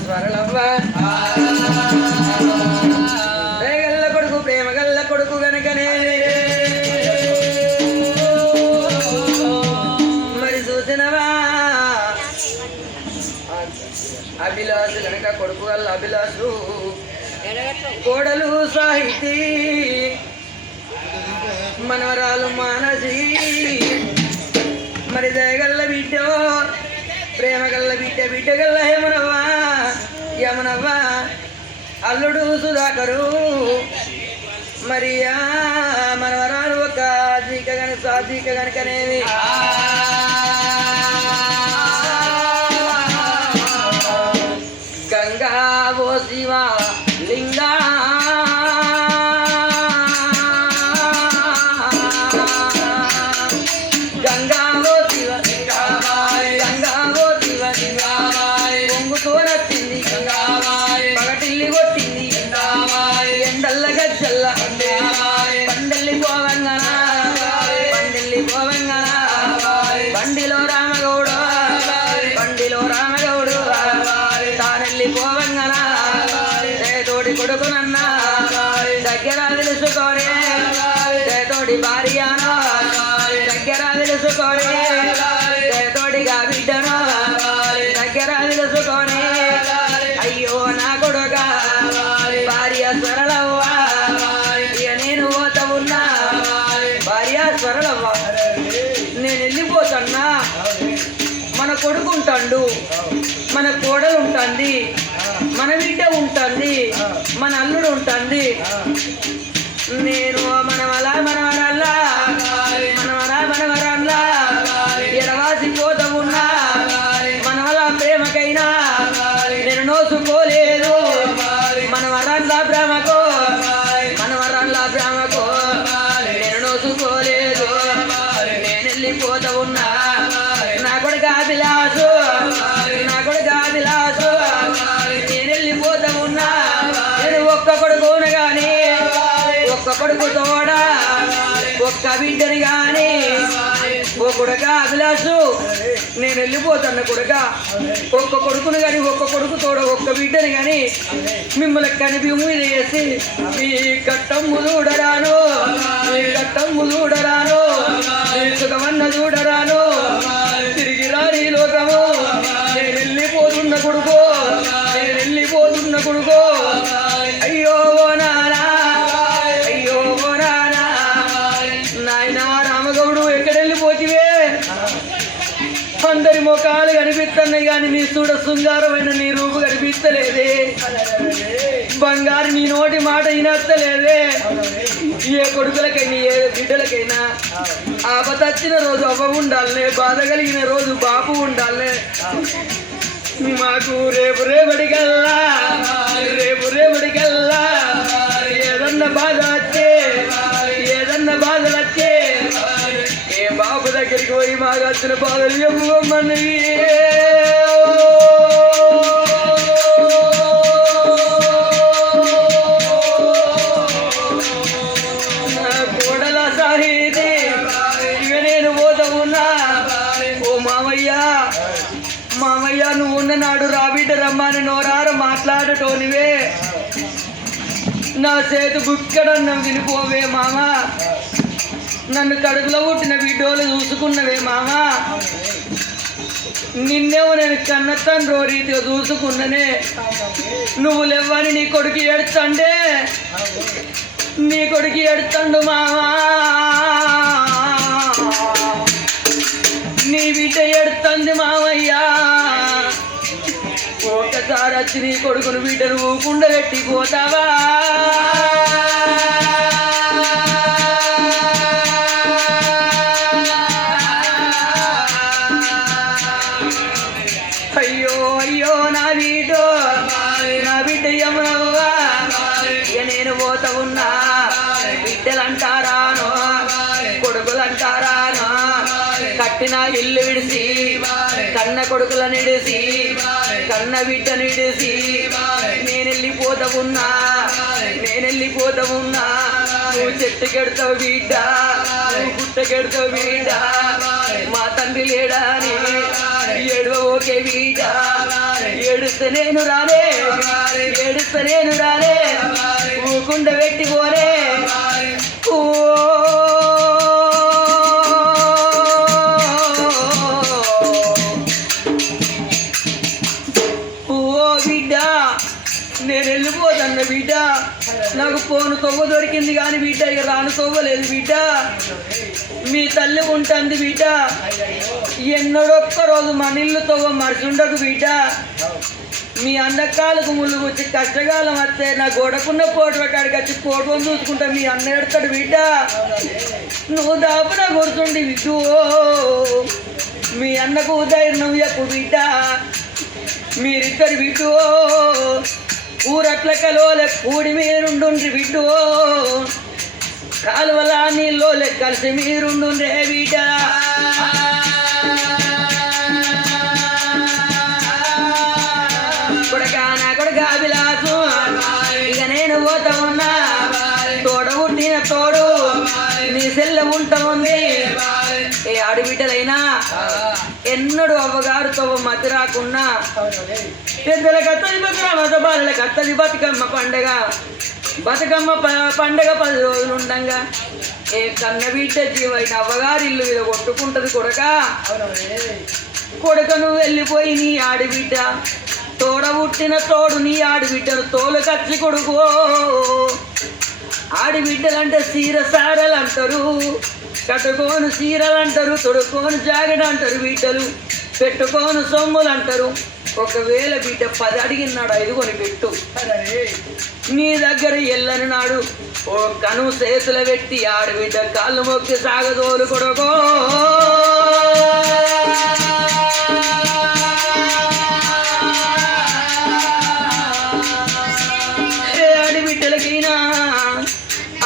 స్వరలవ్వ రేగల్ల కొడుకు ప్రేమ గల్ల కొడుకు గనకనే మరి చూసినవా అభిలాషు గనక కొడుకు గల్ల అభిలాషు కోడలు సాహితీ మనవరాలు మానసి మరి దయగల్ల బిడ్డ ప్రేమ గల్ల బిడ్డ బిడ్డ గల్ల యమునవ్వా యమునవ్వా అల్లుడు సుధాకరు మరి మనవరాలు ఒక సాత్విక గనకనేవి గంగా ఓ శివ లింగా బండిలో రామగౌడు తానెల్లి పోవంగన తోడి కొడుకునన్న దగ్గర తెలుసుకొని తోడి భార్యను దగ్గర తెలుసుకొని తోడిగా బిడ్డను దగ్గర తెలుసుకొని అయ్యో నా కొడుక భార్య స్వరలవ్వ నేను పోత ఉన్నా భార్య స్వరలవ్వ నేను వెళ్ళిపోతున్నా మన కొడుకు ఉంటాడు మన కోడలు ఉంటుంది మన బిడ్డ ఉంటుంది మన అల్లుడు ఉంటుంది నేను మనవరా ఎడవాసి పోత ఉన్నా మనవల ప్రేమకైనా నేను నోసుకోలేదు మనవరన్ల ప్రేమకు నేను నోసుకోలేదు నేను వెళ్ళిపోత ఉన్నా నా కొడుకు అభిలాషు నేను వెళ్ళిపోతా ఉన్నా నేను ఒక్క కొడుకును గాని ఒక్క కొడుకు తోడ ఒక్క బిడ్డని గాని ఓ కొడుక అభిలాషు నేను వెళ్ళిపోతాను కొడుక ఒక్క కొడుకును గాని ఒక్క కొడుకు తోడ ఒక్క బిడ్డని గాని మిమ్మల్ని కనిపి మీద చేసి ఈ కట్టమ్ము చూడరాను సుఖమన్న చూడరాను తిరిగి రాని లోకము నేను వెళ్ళిపోతున్న కొడుకు అయ్యో నానా నాయనా రామగౌడు ఎక్కడెళ్ళిపోతివే అందరి ముఖాలు కనిపిస్తున్నాయి కానీ నీ చూడ శృంగారమైన నీ రూపు కనిపిస్తలేదే బంగారు నీ నోటి మాట వినత్తలేదే ఏ కొడుకులకైనా ఏ బిడ్డలకైనా ఆపద వచ్చిన రోజు అవ్వ ఉండాలనే బాధ కలిగిన రోజు బాపు ఉండాలనే మాకు రేపు రేపటికల్లా ఏదన్నా బాధలు వచ్చే ఏ బాబు దగ్గరికి పోయి మాకు వచ్చిన బాధలు చెప్పమన్నవి కోడల సాహితీ ఇక నేను పోతా ఉన్నా ఓ మామయ్య నువ్వు ఉన్ననాడు రాబిడ్డ రమ్మని నోరార మాట్లాడటోనివే నా చేతు గుక్కడన్నం వినిపోవే మామ నన్ను కడుపులో పుట్టిన బిడ్డోలు చూసుకున్నవే మామ నిన్నేమో నేను కన్న తండ్రి రీతిగా చూసుకున్ననే నువ్వు లేవని నీ కొడుకు ఏడుతండు మామా నీ బిడ్డ ఏడుతుంది మామయ్యా ఒకసారి వచ్చి నీ కొడుకును బిడ్డను ఊకుండా పెట్టిపోతావా అయ్యో నా బిడ్డ యమునవ్వా ఇక నేను పోతా ఉన్నా బిడ్డలంటారాను కొడుకులంటారాను కట్టిన ఇల్లు విడిసి కన్న కొడుకుల నిడిసి కన్న బిడ్డ నిడిసి నేను వెళ్ళిపోతా ఉన్నా నువ్వు చెట్టుకెడతావు బిడ్డ నువ్వు గుట్టకెడతావు బిడ్డ మా తండ్రి లేడా అని ఏడు ఓకే బిడ్డ ఏడు ఏడిస్తే నేను రాలే ఏడిస్తే నేను రాలే ఊకుండ పెట్టి పోలే బిడ్డ నేను వెళ్ళిపోతాను బిడ్డ నాకు పోను తొవ్వ దొరికింది కానీ బిడ్డ ఇక రాను తొవ్వలేదు బిడ్డ మీ తల్లి ఉంటుంది బిడ్డ ఎన్నడొక్క రోజు మన ఇల్లు తొవ్వ మరిచుండకు బిడ్డ మీ అన్నకాలకు ముళ్ళు వచ్చి కష్టకాలం వస్తే నా గోడకున్న పోటు కాడికి వచ్చి పోటుని చూసుకుంటా మీ అన్న ఎడతాడు బిడ్డ నువ్వు దాపున కూర్చుండి బిడ్డు మీ అన్నకు ధైర్యం చెప్పు బిడ్డ మీరిద్దరు బిడ్డు ఊరట్ల కలోలే కూడి మీరుండుండ్రి బిడ్డు కాలువల నీళ్ళోలే కలిసి మీరుండుండ్రే బిడ్డ కొడకా నా కొడుక అభిలాసు ఇక నేను పోతా ఉన్నా తోడ పుట్టిన తోడు నీ సెల్ల ఉంటా ఉంది ఏ ఆడబిడ్డలైనా ఎన్నడూ అవ్వగారుతో మతి రాకున్నా పెద్దల కత్తది బతుకమ్మ బాలల కత్తది బతుకమ్మ పండగ బతుకమ్మ పండగ 10 రోజులు ఉండంగా ఏ కన్న బిడ్డ జీవైన అవ్వగారి ఇల్లు మీద కొట్టుకుంటది కొడక కొడుకను వెళ్ళిపోయి నీ ఆడబిడ్డ తోడ పుట్టిన తోడు నీ ఆడబిడ్డను తోలు కచ్చి కొడుకో ఆడబిడ్డలంటే సీర సారలు అంటారు కట్టుకోను చీరలు అంటారు తొడుకోను జాకెట్ అంటారు బిడ్డలు పెట్టుకోను సొమ్ములు అంటారు ఒకవేళ బిడ్డ 10 అడిగినాడు 5 కొని పెట్టు నీ దగ్గర ఎల్లని నాడు ఓ కను చేతుల పెట్టి ఆడబిడ్డ కాళ్ళు మొక్కి సాగదోలు కొడుకో ఆడబిడ్డలకైనా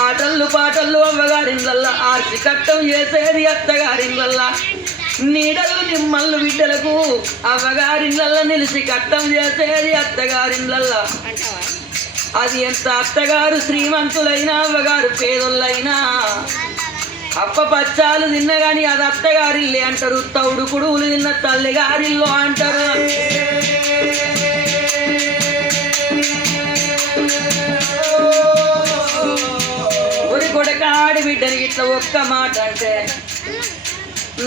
ఆటళ్ళు పాటళ్ళు అవ్వగారిళ్ళల్లా ఆర్చి కట్టం చేసేది అత్తగారిళ్ళల్లా నీడలు నిమ్మళ్ళు బిడ్డలకు అవ్వగారిళ్ళల్లా నిలిచి కట్టం చేసేది అత్తగారిళ్ళల్లా అది ఎంత అత్తగారు శ్రీమంతులైనా అవ్వగారు పేదోళ్ళైనా అప్ప పచ్చాలు తిన్నగాని అది అత్తగారిల్లే అంటారు తౌడు కుడువులు తిన్న తల్లిగారిల్లో అంటారు కొడక ఆడబిడ్డని ఇట్లా ఒక్క మాట అంటే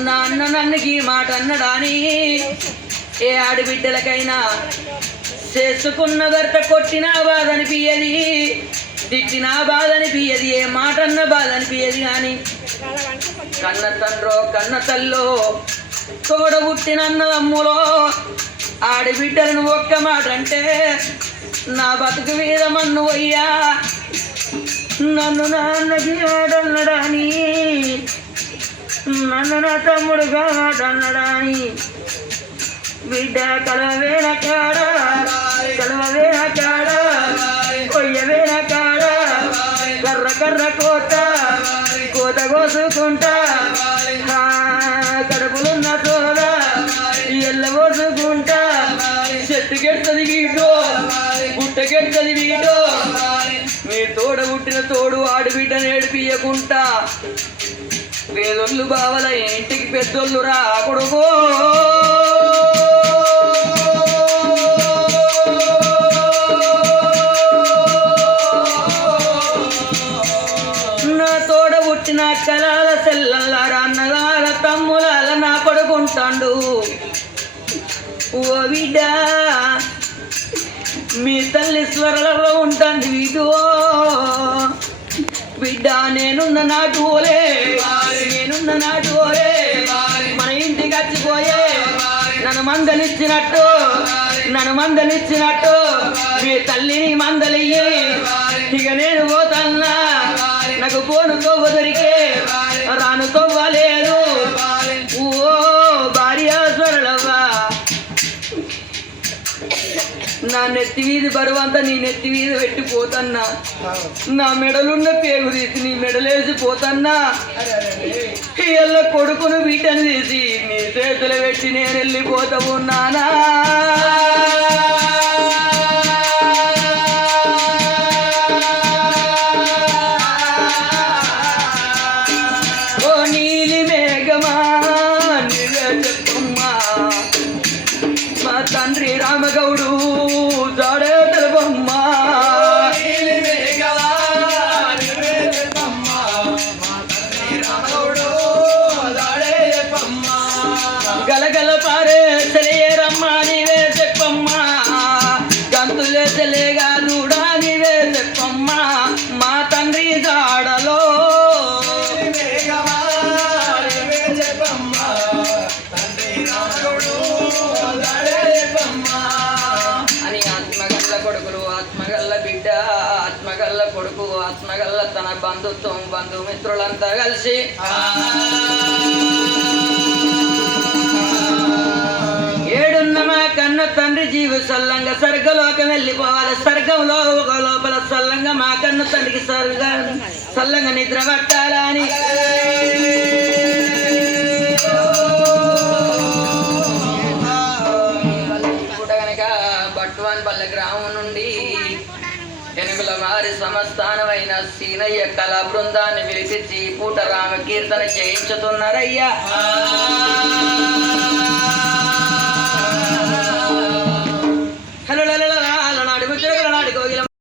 నాన్న నన్నకి ఈ మాట అన్నడాని ఏ ఆడబిడ్డలకైనా చేసుకున్న భర్త కొట్టినా బాధ అనిపించది తిట్టినా బాధ అనిపించది ఏ మాట అన్న బాధ అనిపించది కానీ కన్న తండ్రో కన్న తల్లో తోడ పుట్టినన్న అమ్ములో ఆడబిడ్డలను ఒక్క మాట అంటే నా బతుకు మీద మన్ను అయ్యా నన్ను నాన్నకి మాటన్నడాని నన్ను నా తమ్ముడుగా మాటన్నడాని బిడ్డ కలవేన కాడ కలవేన కాడ కొయ్యవేన కాడ కర్ర కర్ర కోత కోత కోసుకుంటా కడుపులున్న తోడ ఎల్ల కోసుకుంటా చెట్టుకెడుతుంది వీడో గుట్టకెడుతుంది వీడో మీ తోడ పుట్టిన తోడు ఆడబిడ్డను ఏడిపియకుంటా పేదోళ్ళు బావల ఇంటికి పెద్దోళ్ళు రా కొడుకో నా తోడ పుట్టిన కలాల సెల్లల్లార అన్నగాల తమ్ములాల నా కొడుకుంటాండు ఓ బిడ్డ మీ తల్లి స్వరలలో ఉంటుంది వీడు బిడ్డ నేనున్న నాటు ఓలే నేనున్న నాటు ఓలే మన ఇంటికి వచ్చిపోయే నన్ను మందలిచ్చినట్టు మీ తల్లిని మందలియ్యి ఇక నేను పోతాన్నా నాకు పోను తోవ దొరికే రాను తోవలేదు ఓ భార్య స్వరలవ్వా నా నెత్తి వీధి బరువంతా నీ నెత్తి వీధి పెట్టిపోతన్నా నా మెడలున్న పేగు తీసి నీ మెడలేసి పోతన్నా ఎల్ల కొడుకును వీటని తీసి నీ చేతులు పెట్టి నేను వెళ్ళిపోతా ఉన్నానా ఓ నీలి మేఘమా నీవే చెప్పమ్మా మా తండ్రి రామగౌడు జాడే తెలుపమ్మ గలగల పారే తెలియరమ్మ నీవే చెప్పమ్మ గంతులే తెలియగా దూడా నీవే చెప్పమ్మ మా తండ్రి జాడలో అని ఆత్మగల్ల కొడుకులు ఆత్మగల్ల బిడ్డ ఆత్మగల్ల కొడుకు ఆత్మగల్ల తన బంధుత్వం బంధుమిత్రులంతా కలిసి ఏడున్న మా కన్న తండ్రి జీవి సల్లంగా స్వర్గలోకం వెళ్ళిపోవాలి స్వర్గంలో ఒక లోపల సల్లంగా మా కన్న తండ్రికి సల్లంగా నిద్ర పట్టాలని బట్వాన్పల్లె గ్రామం నుండి ఎనుగుల వారి సంస్థానమైన సీనయ్య కళా బృందాన్ని పిలిపించి పూట రామ కీర్తన చేయించుతున్నారయ్యా.